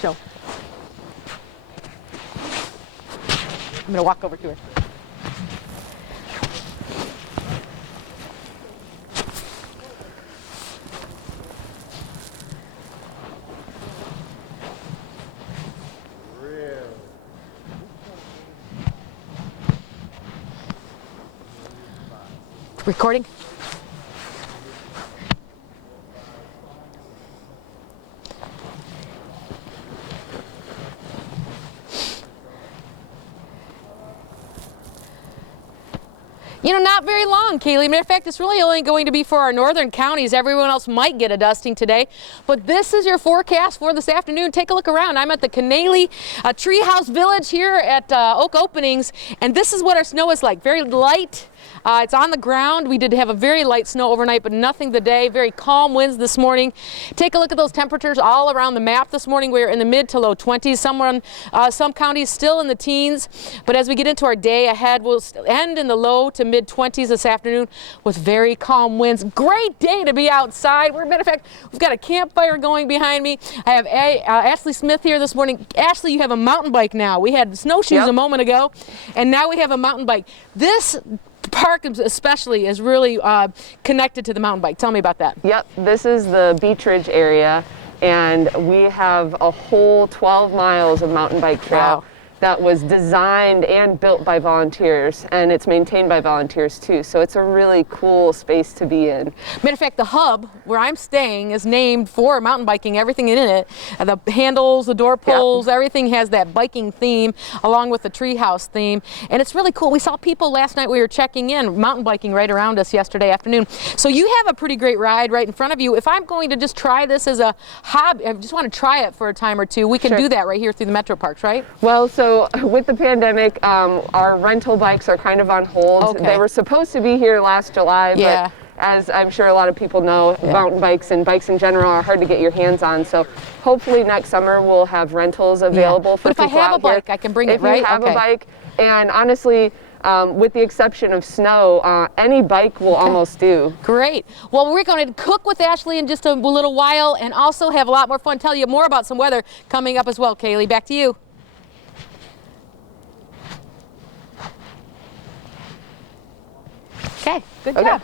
Show. I'm gonna walk over to her. Recording? You know, not very long, Kaylee. Matter of fact, it's really only going to be for our northern counties. Everyone else might get a dusting today. But this is your forecast for this afternoon. Take a look around. I'm at the Canaley Treehouse Village here at Oak Openings, and this is what our snow is like. Very light. It's on the ground. We did have a very light snow overnight, but nothing today. Very calm winds this morning. Take a look at those temperatures all around the map this morning. We're in the mid to low 20s. Some counties still in the teens. But as we get into our day ahead, we'll end in the low to mid 20s this afternoon with very calm winds. Great day to be outside. Matter of fact, we've got a campfire going behind me. I have Ashley Smith here this morning. Ashley, you have a mountain bike now. We had snowshoes a moment ago, and now we have a mountain bike. This park especially is really connected to the mountain bike. Tell me about that. Yep, this is the Beech Ridge area, and we have a whole 12 miles of mountain bike trail. Wow. That was designed and built by volunteers, and it's maintained by volunteers too. So it's a really cool space to be in. Matter of fact, the hub where I'm staying is named for mountain biking, everything in it. The handles, the door pulls, everything has that biking theme along with the treehouse theme. And it's really cool. We saw people last night we were checking in, mountain biking right around us yesterday afternoon. So you have a pretty great ride right in front of you. If I'm going to just try this as a hobby, I just want to try it for a time or two, we can do that right here through the metro parks, right? Well, so with the pandemic, our rental bikes are kind of on hold. Okay. They were supposed to be here last July, but as I'm sure a lot of people know, mountain bikes and bikes in general are hard to get your hands on. So hopefully next summer we'll have rentals available for people out here. But if I have a bike, I can bring it, right? If you have a bike, and honestly, with the exception of snow, any bike will almost do. Great. Well, we're going to cook with Ashley in just a little while and also have a lot more fun. Tell you more about some weather coming up as well. Kaylee, back to you. Okay, good job.